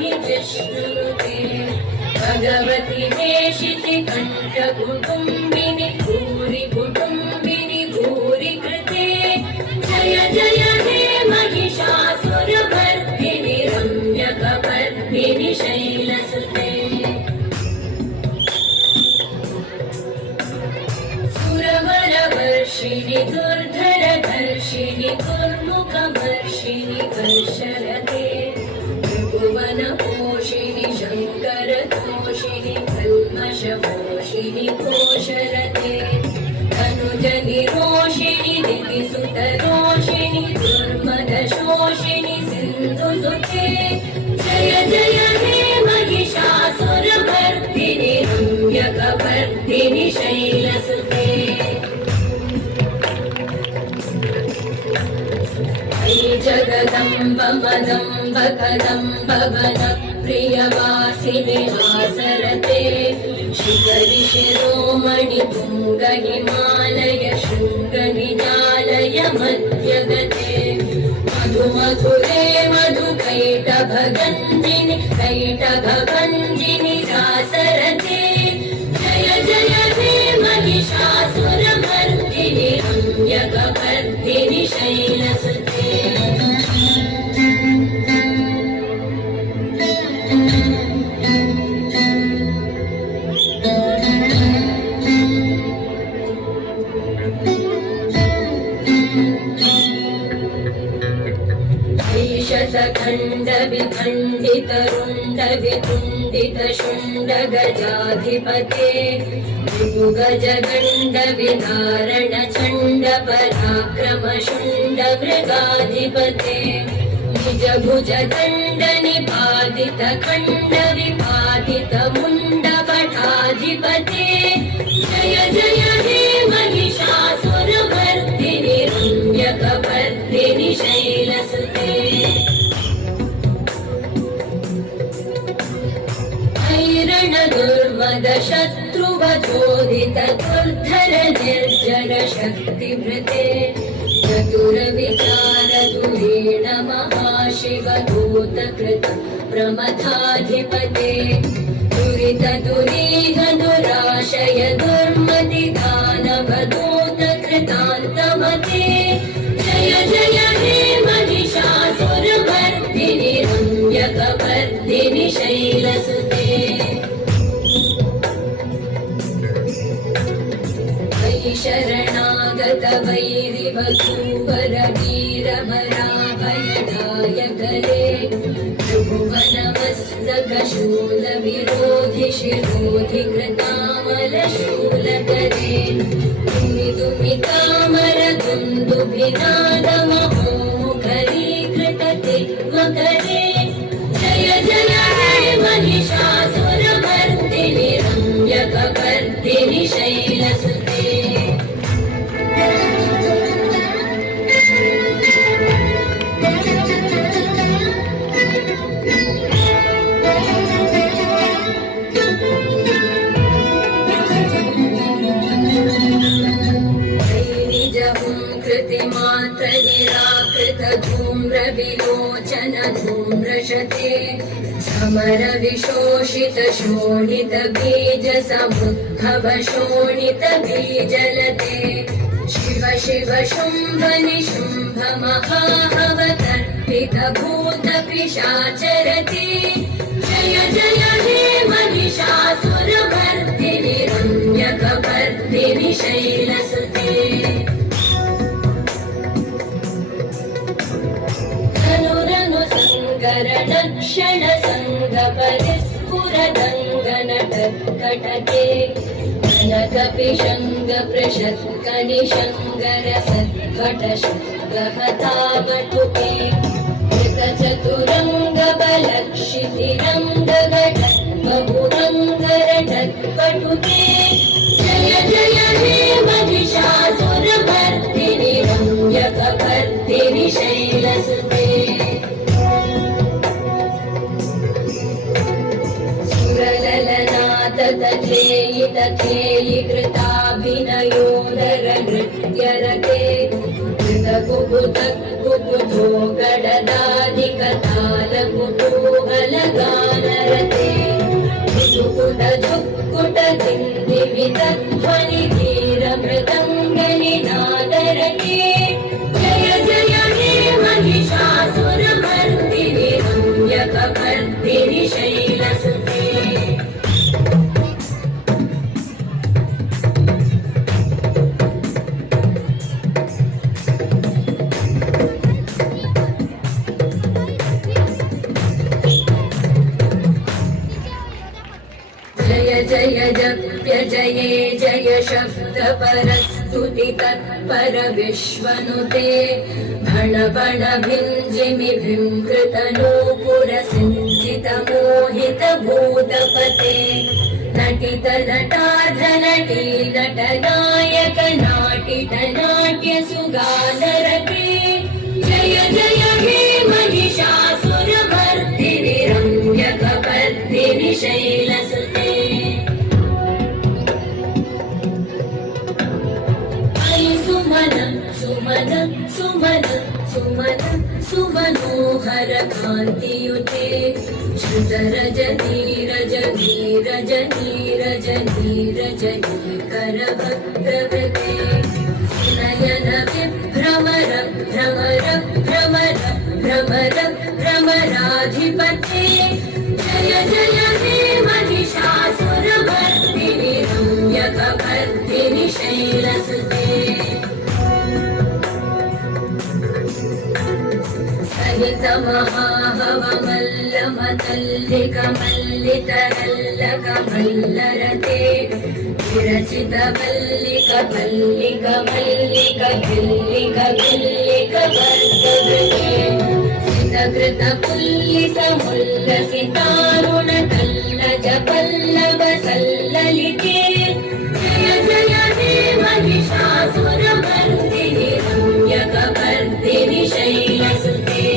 हि विष्णुते भगवति हेशिति कण्ठकुटुम्बिनि भूरि कुटुम्बिनि भूरि कृते जय जय हे महिषासुरमर्दिनि रम्यकपर्दिनि शैलसुते सुरवरवर्षिणि दुर्धरधर्षिणि दुर्मुखवर्षिणि वर्षरते त्रिभुवनपोषिणि शङ्करतोषिणि कल्मषपोषिणि कोशरते तनुजनिरोषिणि दितिसुतरोषिणि दुर्मदशोषिणि सिन्धुसुते जय जय हे महिषासुरमर्दिनि रम्यकपर्दिनि शैलसुते जगदम्ब मदम्ब कदम्ब वन प्रियवासिनि आसरते शिखरि शिरोमणि तुङ्ग हिमालय शृङ्ग निजालय मध्यगते मधु मधुरे मधु कैटभगञ्जिनि कैटभभञ्जिनि रासरते जय जय हे महिषासुरमर्दिनि रम्यकपर्दिनि शैलसुते खण्ड विखण्डित रुण्ड वितुण्डित शुण्ड गजाधिपते भृगुगज गण्ड विदारण चण्ड पराक्रम शुण्ड मृगाधिपते निज भुज दण्ड निपादित खण्ड विपादित मुण्ड भटाधिपते जय जय हे महिषासुरमर्दिनि रम्यकपर्दिनि शैलसुते ऐरण दुर्मद शत्रुवचोदित दुर्धर निर्जर शक्तिभृते चतुर विचार धुरेण महाशिव दूतकृत प्रमथाधिपते दुरित दुरीह दुराशय दुर्मति दानव दूतकृतान्तमते जय जय हे महिषासुरमर्दिनि रम्यकपर्दिनि शैलसुते शरणागत वैरिवधूवर वीरभराभयदायकरे त्रिभुवनमस्तक शूल विरोधि शिरोधि कृतामलशूलकरे दुमितामर दुन्दुभिनाद महोमुखरीकृत तिग्मकरे जय जय हे महिषासुरमर्दिनि रम्यकपर्दिनि शैलसुते कृतिमात्र निराकृत धूम्र विलोचन धूम्रशते समर विशोषित शोणित बीज समुद्भव शोणित बीजलते शिव शिव शुम्भ निशुम्भ महाहवतर्पित भूत पिशाचरते जय जय हे महिषासुरमर्दिनि रम्यकपर्दिनि शैलसुते क्षण संग परिस्फुरदङ्गन टत्कटके कनकपिशङ्ग पृषत्कनिशङ्गर सत्कट शङ्गहतावटुके कृतचतुरङ्ग बलक्षितिरङ्ग बहुरङ्गर टत्पटुके जय जय हे महिषासुरमर्दिनि रम्यकपर्दिनि शैलसुते तथेयि कृताभिनयोदर नृत्यरते कृतकुकुधो गडदाधिकताल कुतूहलगा रम्यकपर्दिनि शैलसुते जय जय जप्य जये जय शब्द परस्तुति तत्पर विश्वनुते भण भण भिञ्जिमि भिङ्कृत नूपुर सिञ्चित मोहित भूतपते नटित नटार्ध नटी नटनायक नाटित नाट्य सुगानरते जय जय हे महिषासुरमर्दिनि रम्यकपर्दिनि शैलसुते सुमन सुमन सुमन सुमनोहर कान्तियुते श्रुत रजनी रजनी रजनी रजनी रजनी करभद्रवृते नयन विभ्रमर भ्रमर भ्रमर भ्रमर भ्रमराधिपते जय जय हे महिषासुरमर्दिनि रम्यकपर्दिनि शैलसुते सहित महाहवमल्लमतल्लिक मल्लितरल्लक मल्लरते विरचित मल्लिक मल्लिक मल्लिक भिल्लिक भिल्लिक वर्गवृते सितकृत पुल्लिस मुल्लसितारुण तल्लज पल्लव सल्ललिते जय जय हे महिषासुरमर्दिनि रम्यकपर्दिनि शैलसुते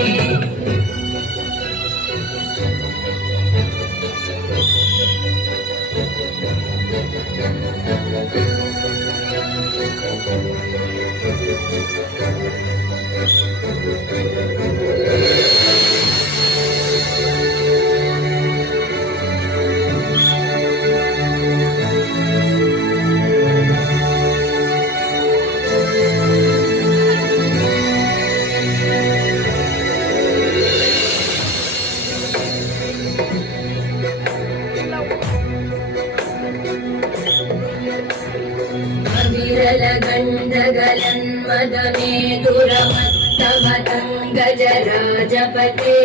गजराजपते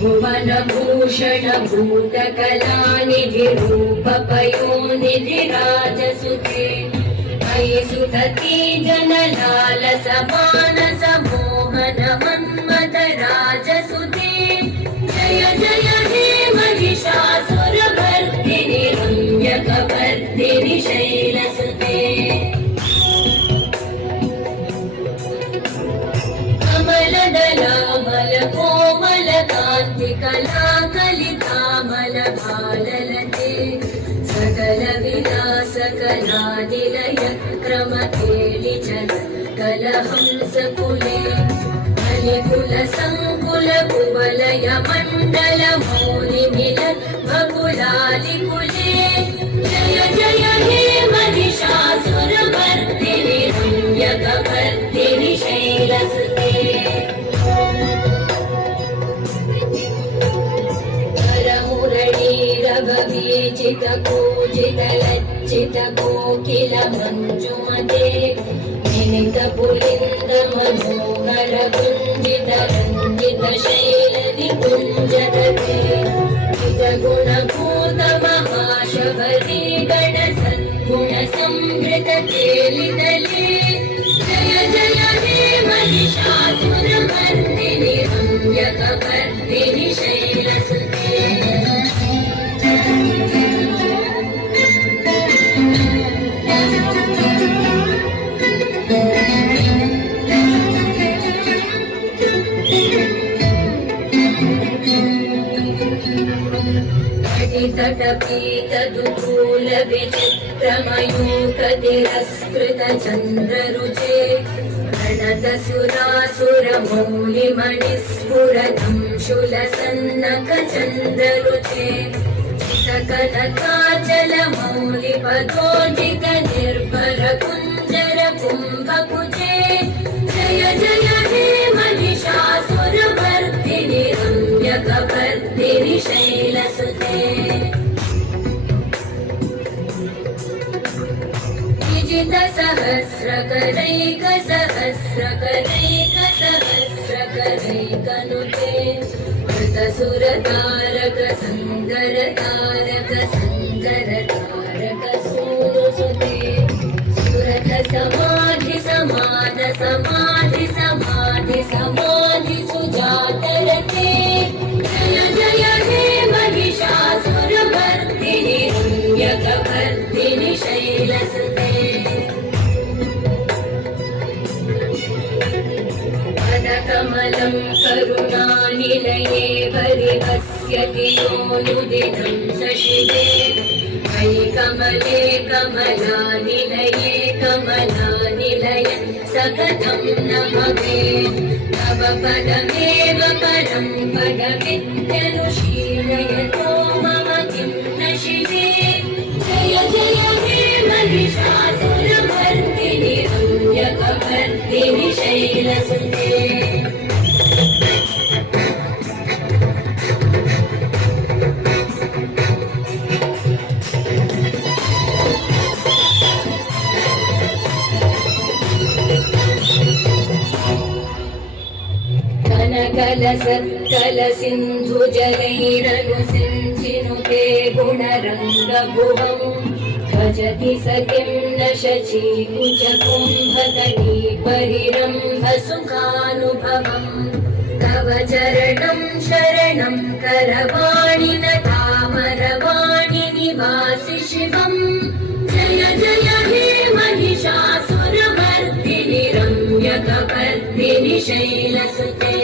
भुवनभूषण भूतकलानिधि रूपपयोनिधिराजसुते मयि सुखती जनलालस मानस मोहन मन्मथ राजसुते जय जय हे महिषासुरमर्दिनि रम्यकपर्दिनि शैलसुते कमलदलामल कोमल कान्ति कलाकलितामल भाललते सकल विलास कलानिलय क्रम केलिचल कलहंस कुले कलिकुल संकुल कुवलय मण्डल मौलि मिलन बकुलालि कुले जय जय हे महिषासुरमर्दिनि रम्यकपर्दिनि शैलसुते रववीचित पूजित लज्जित कोकिल मञ्जुमते निनित पुलिन्द मनोहर गुञ्जित रञ्जित शैल निकुञ्जदते निज गुणभूत महाशबरी गण सद्गुण संवृत केलिदले जय जय हे महिषासुरमर्दिनि रम्यकपर्दिनि शैलसुते तटपीतदुकूल विचित्रमयूखतिरस्कृत चन्द्ररुचे प्रणत सुरासुर मौलिमणिस्फुरतं शूलसन्नक चन्द्ररुचे चितकनकाचल मौलिपदोजित निर्भर कुञ्जर कुम्भकुचे जय जय हे महिषासुरमर्दिनि रम्यकपर्दिनि विजितसहस्रकरैकसहस्रकरैकसहस्रकरैकनुते कृतसुरतारक सुन्दरतारक सुन्दरतारक सूनुसुते सुरथ समाधि समाद समाधि समाधि समाधि सुजातरते जय जय हे महिषासुरमर्दिनि रम्यकवर्दिनि शैलसुते पदकमलं करुणानिलये परिहस्यति योनुदिनं सशिवे मयि कमले कमलानिलये कमलानिलये सकथं न भवेत् तव पदमेव परं पदमित्यनुशीलयतो मम किं न शिवे जय जय हे महिषासुरमर्दिनि रम्यकवर्दिनि शैलसुते कनकलसत्कलसिन्धुजलैरनुसिञ्चिनुते गुणरङ्गभुवम् भजति स किं न शचीकुचकुम्भतटी परिरम्भसुखानुभवम् तव चरणं शरणं करवाणि न तामरवाणि निवासि शिवम् जय जय हे महिषासुरमर्दिनि रम्यकवर्दिनि शैलसुते